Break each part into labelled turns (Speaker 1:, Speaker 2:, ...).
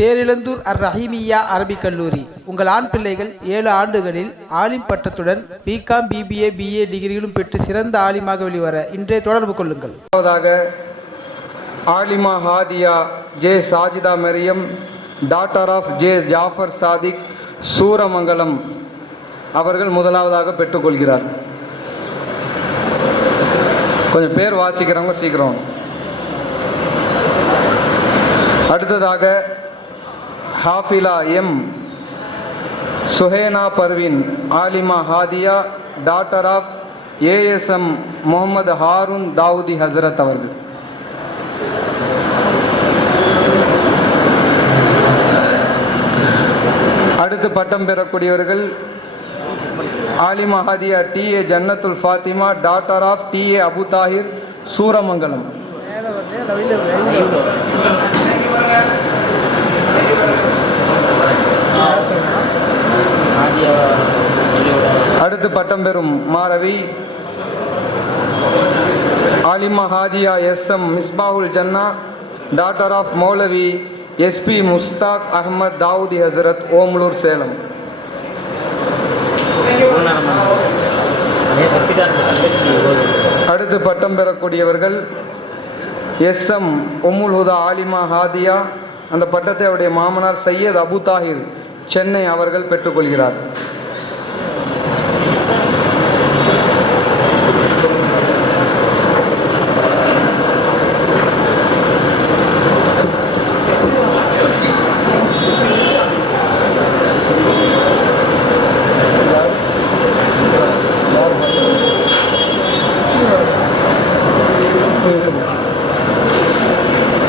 Speaker 1: தேரிழந்தூர் அர் ரஹீமியா அரபிக் கல்லூரி. உங்கள் ஆண் பிள்ளைகள் ஏழு ஆண்டுகளில் ஆலிம் பட்டத்துடன் பிகாம் பிபிஏ பிஏ டிகிரிகளும் பெற்று சிறந்த ஆலிமாக வெளிவர இன்றே தொடர்பு கொள்ளுங்கள்.
Speaker 2: முதலாவதாக Alima Hadiya J. Sajida Mariam daughter of J. Jafar Sadiq Suramangalam அவர்கள் முதலாவதாக பெற்றுக்கொள்கிறார். கொஞ்சம் பேர் வாசிக்கிறவங்க சீக்கிரம். அடுத்ததாக Hafila M Suhena Parveen Alima Hadiya daughter of ASM Mohammed Haroon Dawoodi Hazrat அவர்கள். அடுத்து பட்டம் பெறக்கூடியவர்கள் ஆலிமா Hadiya D A Jannathul Fathima daughter of D A Abu Tahir Suramangalam. அடுத்து பட்டம் பெறும் மாரவி ஆலிமா Hadiya S M Misbahul Janna daughter of Moulavi SP Mushtaq Ahmed Dawoodi Hazrat Omalur Salem. அடுத்து பட்டம் பெறக்கூடியவர்கள் எஸ் எம் உம்முல் ஹுதா ஆலிமா ஹாதியா அந்த பட்டத்தை அவருடைய மாமனார் சையத் அபு தாஹிர் சென்னை அவர்கள் பெற்றுக்கொள்கிறார்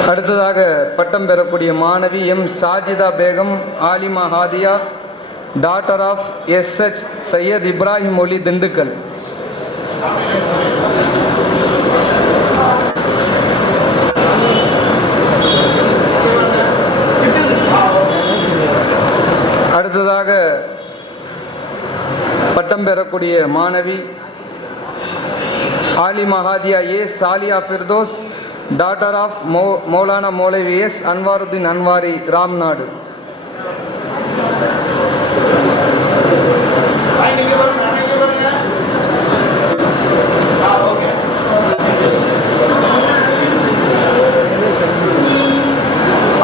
Speaker 2: அடுத்ததாக பட்டம் பெறக்கூடிய மாணவி M. Sajida Begum Alima Hadiya daughter of S H Syed Ibrahim Oli Dindigul. அடுத்ததாக பட்டம் பெறக்கூடிய மாணவி ஆலிமா Hadiya A. Saliya Firdous daughter of மௌ Maulana Moulavi S Anwaruddin Anwari Ramnad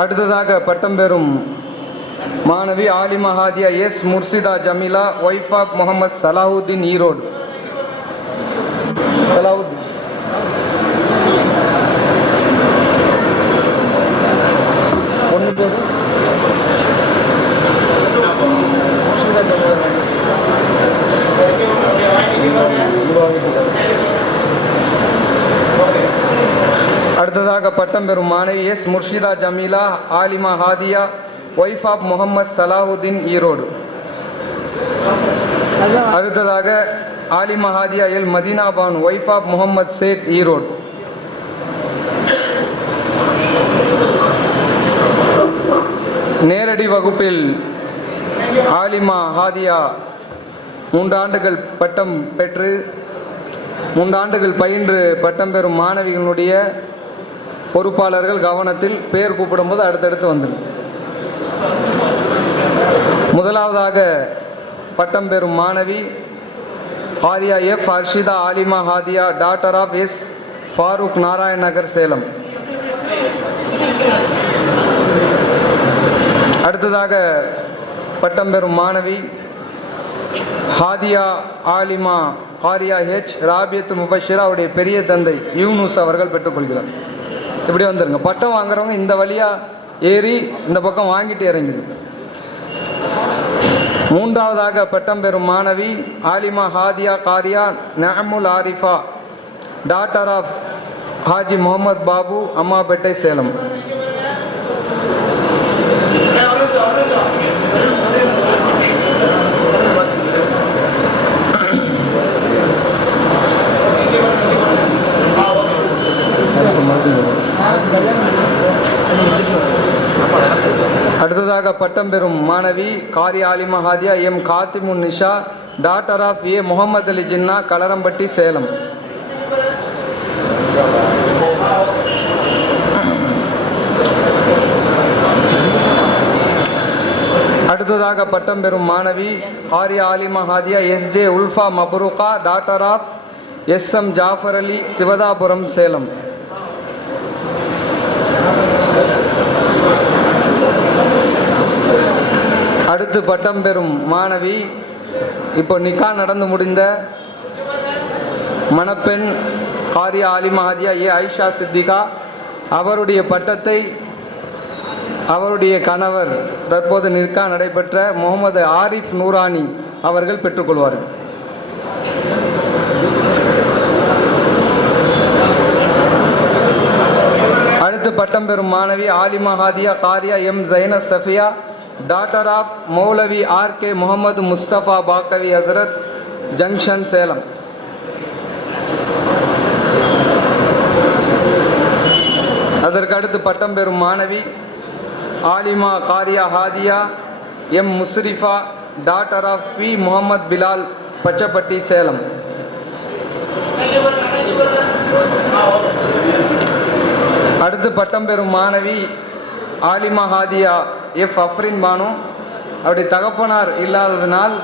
Speaker 2: அடுத்ததாக பட்டம் பெறும் மாணவி Alima Hadiya S Murshida Jameela wife of Mohammed Salahuddin Erode. Salahuddin. பேர் அடுத்ததாக பட்டம் பெறும் மாணவி S Murshida Jameela Alima Hadiya wife of Mohammed Salahuddin Erode. அடுத்ததாக ஆலிமா Hadiya L Madina porn wife of Mohammed சேத் ஈரோடு. நேரடி வகுப்பில் ஆலிமா ஹாதியா மூன்றாண்டுகள் பட்டம் பெற்று மூன்றாண்டுகள் பயின்று பட்டம் பெறும் மாணவிகளுடைய பொறுப்பாளர்கள் கவனத்தில் பேர் கூப்பிடும்போது அடுத்தடுத்து வந்துடும் முதலாவதாக பட்டம் பெறும் மாணவி Hadiya F Harshida Alima Hadiya daughter of S Farooq Narayan Nagar Salem. அடுத்ததாக பட்டம் பெறும் மாணவி ஹாதியா ஆலிமா ஹாரியா ஹெச் ராபியத்து முபஷிரா அவருடைய பெரிய தந்தை யூனூஸ் அவர்கள் பெற்றுக்கொள்கிறார். இப்படி வந்துருங்க. பட்டம் வாங்குறவங்க இந்த வழியாக ஏறி இந்த பக்கம் வாங்கிட்டு இறங்கிடுங்க. மூன்றாவதாக பட்டம் பெறும் மாணவி ஆலிமா ஹாதியா காரியா நஹமுல் ஆரிஃபா டாக்டர் ஆஃப் ஹாஜி முகமது பாபு அம்மாபேட்டை சேலம். அடுத்ததாக பட்டம் பெறும் மாணவி Qari Alima Hadiya M Khatimun Nisha daughter of A Mohammed Ali Jinnah Kalarampatti Salem. அடுத்ததாக பட்டம் பெறும் மாணவி Arya Alima Hadiya S J Ulfa Mabruka daughter of S M Jafar Ali Sivathapuram Salem. அடுத்து பட்டம் பெறும் மாணவி. இப்போ நிக்கா நடந்து முடிந்த மணப்பெண் காரியா ஆலிமா ஹாதியா ஏ ஐஷா சித்திகா அவருடைய பட்டத்தை அவருடைய கணவர் தற்போது நிற்கா நடைபெற்ற முகமது ஆரிஃப் நூரானி அவர்கள் பெற்றுக்கொள்வார்கள். அடுத்து பட்டம் பெறும் மாணவி Alima Hadiya Qariya M Zainab Safiya daughter of Moulavi R K Mohammed Mustafa Baqavi Hazrat junction Salem. அதற்கு அடுத்து பட்டம் பெறும் மாணவி ஆலிமா காரியா Hadiya M Musrifa daughter of P Mohammed Bilal Pachapatti Salem. அடுத்து பட்டம் பெறும் மாணவி ஆலிமா ஹாதியா எஃப். அஃப்ரின் பானு. அவருடைய தகப்பனார் இல்லாததினால்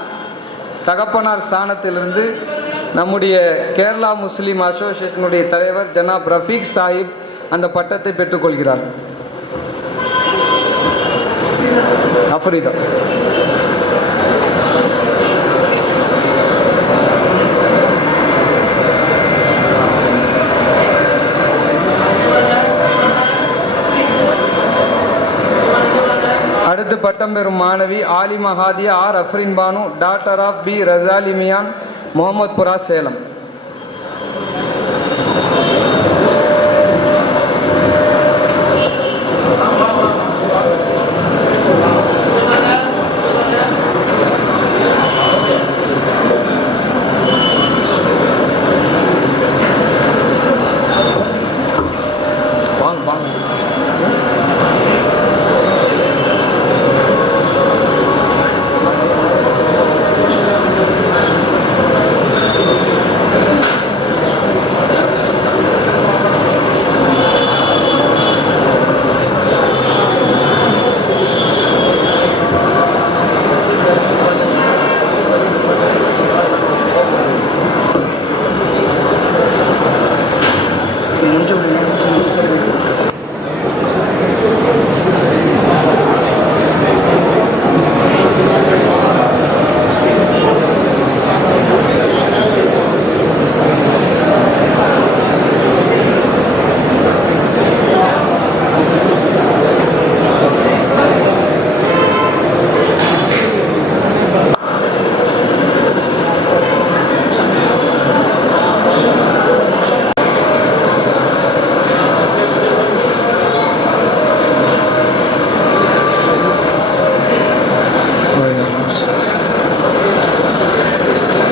Speaker 2: தகப்பனார் ஸ்தானத்திலிருந்து நம்முடைய கேரளா முஸ்லீம் அசோசியேஷனுடைய தலைவர் ஜனாப் ரஃபீக் சாஹிப் அந்த பட்டத்தை பெற்றுக்கொள்கிறார். அஃப்ரிதா அடுத்து பட்டம் பெறும் மாணவி Alima Hadiya R Afrin Banu daughter of P Rasalimiyan Mohammed Pura Salem வாங்க வாங்க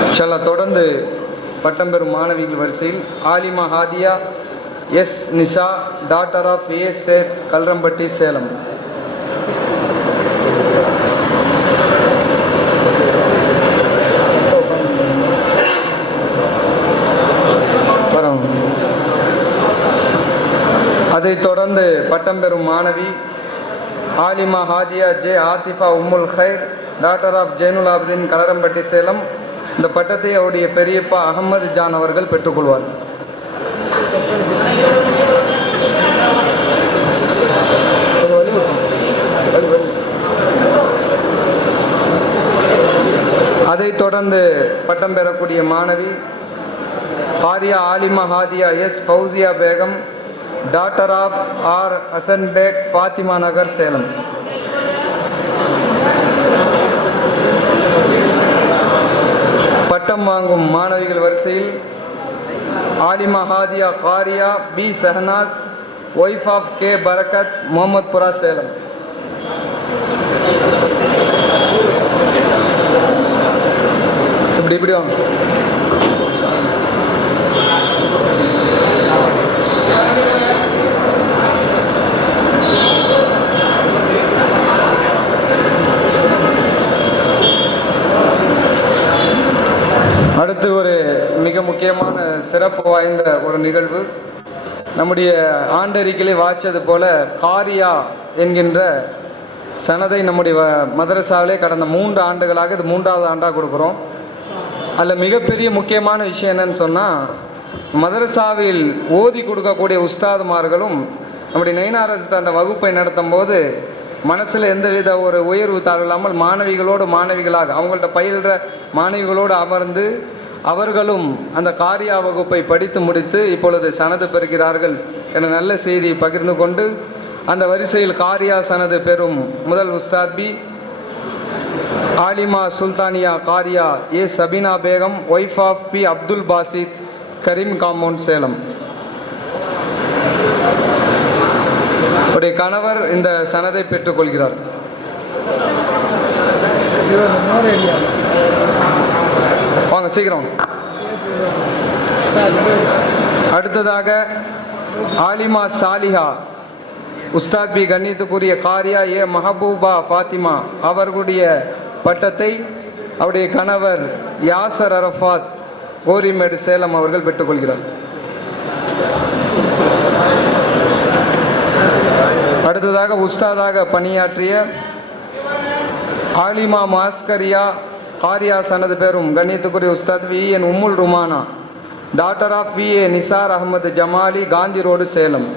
Speaker 2: இன்ஷால்லா தொடர்ந்து பட்டம் பெறும் மாணவிகள் வரிசையில் Alima Hadiya S Nisha daughter of A Seth Kalrampatti Salem. அதைத் தொடர்ந்து பட்டம் பெறும் மாணவி ஆலிமா Hadiya J Athifa Ummul Hair daughter of Zainul Abudeen Kalarampatti Salem. இந்த பட்டத்தை அவருடைய பெரியப்பா அகமது ஜான் அவர்கள் பெற்றுக்கொள்வார். அதைத் தொடர்ந்து பட்டம் பெறக்கூடிய மாணவி Hariya Alima Hadiya S Fouziya Begum daughter of R Hasan Baig Fathima Nagar Salem. பட்டம் வாங்கும் மாணவிகள் வரிசையில் Alima Hadiya Qariya B Shahnaz wife of K Barakat Mohammed Pura Salem. இப்படி இப்படி வாங்க. அடுத்து ஒரு மிக முக்கியமான சிறப்பு வாய்ந்த ஒரு நிகழ்வு. நம்முடைய ஆண்டறிக்கையிலே வாய்ச்சது போல காரியா என்கின்ற சனதை நம்முடைய வ- மதரசாவிலே கடந்த மூன்று ஆண்டுகளாக இது மூன்றாவது ஆண்டாக கொடுக்குறோம். அதில் மிகப்பெரிய முக்கியமான விஷயம் என்னன்னு சொன்னால் மதரசாவில் ஓதி கொடுக்கக்கூடிய உஸ்தாதுமார்களும் நம்முடைய நயினாரசு அந்த வகுப்பை நடத்தும் போது மனசில் எந்தவித ஒரு உயர்வு தாழ் இல்லாமல் மாணவிகளோடு மாணவிகளாக அவங்கள்ட்ட பயில்கிற மாணவிகளோடு அமர்ந்து அவர்களும் அந்த காரியா வகுப்பை படித்து முடித்து இப்பொழுது சனது பெறுகிறார்கள் என நல்ல செய்தியை பகிர்ந்து கொண்டு அந்த வரிசையில் காரியா சனது பெறும் முதல் Ustad P. Alima Sultaniya Qariya A. Sabina Begum wife of P. Abdul Basith Karim compound Salem. உடைய கணவர் இந்த சனதை பெற்றுக்கொள்கிறார். வாங்க சீக்கிரம். அடுத்ததாக ஆலிமா சாலிஹா உஸ்தாத் பி கண்ணியத்துக்குரிய காரியா ஏ மஹபூபா ஃபாத்திமா அவர்களுடைய பட்டத்தை அவருடைய கணவர் யாசர் அரஃபாத் கோரிமேடு சேலம் அவர்கள் பெற்றுக்கொள்கிறார். அடுத்ததாக உஸ்தாதாக பணியாற்றிய ஆலிமா மாஸ்கரியா காரியா சனது பேரும் கணித்துக்குரிய Ustad V N Ummul Rumana daughter of V A Nisar Ahmed Jamali Gandhi road Salem.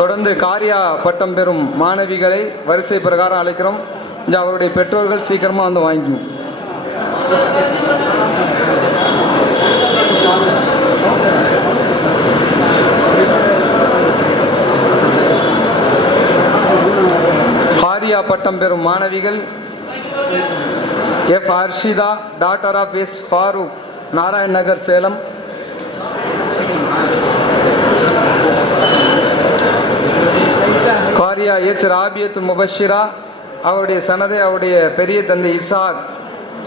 Speaker 2: தொடர்ந்து காரியா பட்டம் பெறும் மாணவிகளை வரிசை பிரகாரம் அழைக்கிறோம். இந்த அவருடைய பெற்றோர்கள் சீக்கிரமாக வந்து வாங்கிக்கணும். காரியா பட்டம் பெறும் மாணவிகள் F Harshida daughter of S Farooq Narayan Nagar Salem Qariya H Rabiyathu Mubashira அவருடைய சனதை அவருடைய பெரிய தந்தை இசாக்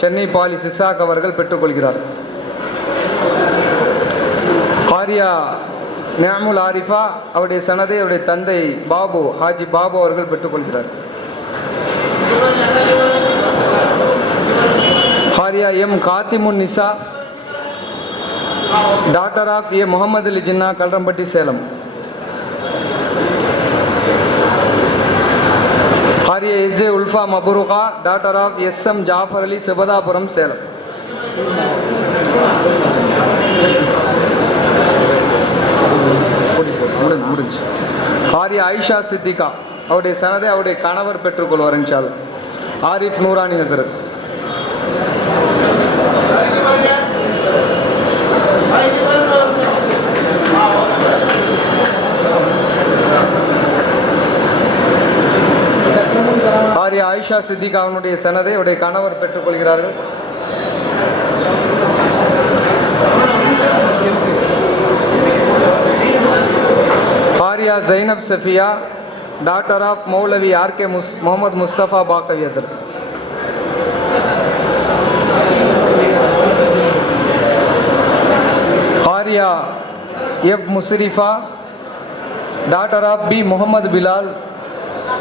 Speaker 2: சென்னை பாலிஸ் இசாக் அவர்கள் பெற்றுக்கொள்கிறார். காரியா நியாமுல் ஆரிஃபா அவருடைய சனதை அவருடைய தந்தை பாபு ஹாஜி பாபு அவர்கள் பெற்றுக்கொள்கிறார். Qariya M Khatimun Nisa daughter of A Mohammed Ali Jinnah Kalrampatti Salem. Qariya S J Ulfa Mabruka daughter of S M Jafar Ali Sivathapuram Salem. முடிஞ்சு முடிஞ்சு காரியா ஐஷா சித்திகா அவருடைய சனதை அவருடைய கணவர் பெற்றுக்கொள்வார் என்றால் ஆரிஃப் நூரானி நசர் ஆரியா ஆயிஷா சித்திகா அவனுடைய சனதை அவருடைய கணவர் பெற்றுக்கொள்கிறார்கள். Ariya Zainab Safiya daughter of Moulavi R K முஸ் Mohammed Mustafa Baqavi Hazrat Ariya F Musrifa daughter of P Mohammed Bilal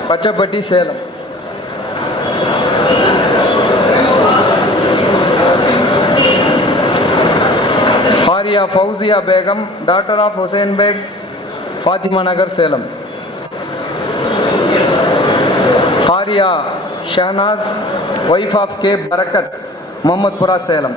Speaker 2: Pachapatti Salem. Bhariya Fouziya Begum daughter of Hussain Baig Fathima Nagar Salem Bhariya Shahnaz wife of K Barakat Mohammedpura Salem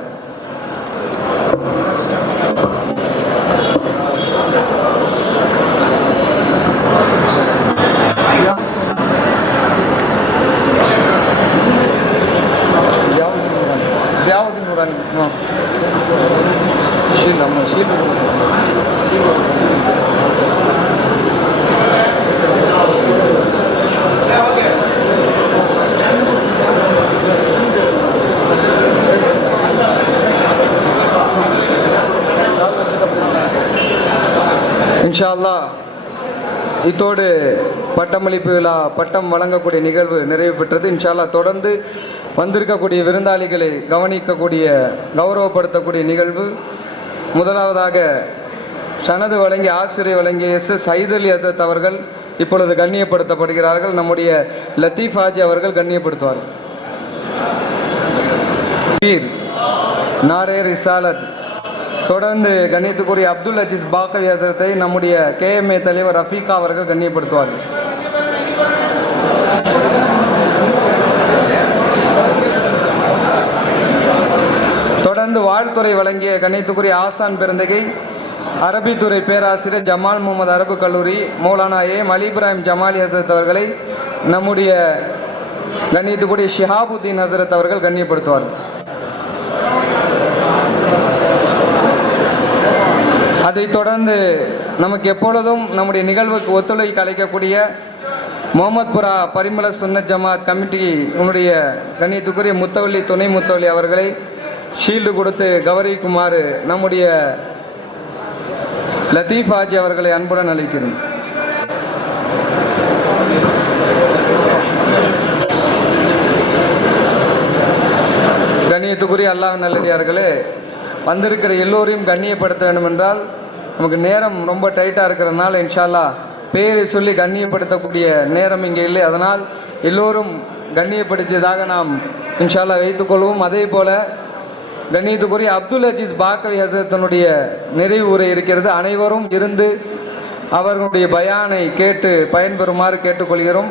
Speaker 2: shield நம்ம shield இன்ஷால்லா இத்தோடு பட்டமளிப்பு விழா பட்டம் வழங்கக்கூடிய நிகழ்வு நிறைவு பெற்றது. இன்ஷால்லா தொடர்ந்து வந்திருக்கக்கூடிய விருந்தாளிகளை கவனிக்கக்கூடிய கௌரவப்படுத்தக்கூடிய நிகழ்வு. முதலாவதாக சனது வழங்கி ஆசிரியர் வழங்கிய எஸ் எஸ் ஹைதலி அசத் அவர்கள் இப்பொழுது கண்ணியப்படுத்தப்படுகிறார்கள். நம்முடைய லத்தீஃப் ஹாஜி அவர்கள் கண்ணியப்படுத்துவார்கள் பீர் நாரே ரிசாலத். தொடர்ந்து கண்ணியத்துக்குரிய அப்துல் அஜீஸ் பாக்கவி அசரத்தை நம்முடைய கேஎம்ஏ தலைவர் ரஃபீகா அவர்கள் கண்ணியப்படுத்துவார்கள். வாழ்த்துறை வழங்கிய கணித்துக்குரி ஆசான் பிறந்தகை அரபித்துறை பேராசிரியர் ஜமால் முகமது அரபு கல்லூரி மௌலானா ஏ அலி இப்ராஹிம் ஜமாலி ஹசரத் அவர்களை நம்முடைய கண்ணியத்துக்குரிய ஷிஹாபுத்தீன் ஹசரத் அவர்கள் கண்ணியப்படுத்துவார்கள் அதைத் தொடர்ந்து நமக்கு எப்பொழுதும் நம்முடைய நிகழ்வுக்கு ஒத்துழைப்பு அளிக்கக்கூடிய முகமத்புரா பரிமள சுன்ன ஜமாத் கமிட்டி உன்னுடைய கண்ணியத்துக்குரிய முத்தவள்ளி துணை முத்தவள்ளி அவர்களை ஷீல்டு கொடுத்து கௌரவிக்குமாறு நம்முடைய லத்தீஃப் ஹாஜி அவர்களை அன்புடன் அழைக்கிறேன் கண்ணியத்துக்குரிய அல்லாஹ் நல்லடியார்களே வந்திருக்கிற எல்லோரையும் கண்ணியப்படுத்த வேண்டும் என்றால் நமக்கு நேரம் ரொம்ப டைட்டாக இருக்கிறதுனால இன்ஷால்லா பேரை சொல்லி கண்ணியப்படுத்தக்கூடிய நேரம் இங்கே இல்லை. அதனால் எல்லோரும் கண்ணியப்படுத்தியதாக நாம் இன்ஷால்லா வைத்துக்கொள்வோம் அதே போல் கண்ணியத்துக்குரிய அப்துல் அஜீஸ் பாக்கவி ஹசரத்தனுடைய நிறைவு உரை இருக்கிறது. அனைவரும் இருந்து அவர்களுடைய பயானை கேட்டு பயன்பெறுமாறு கேட்டுக்கொள்கிறோம்.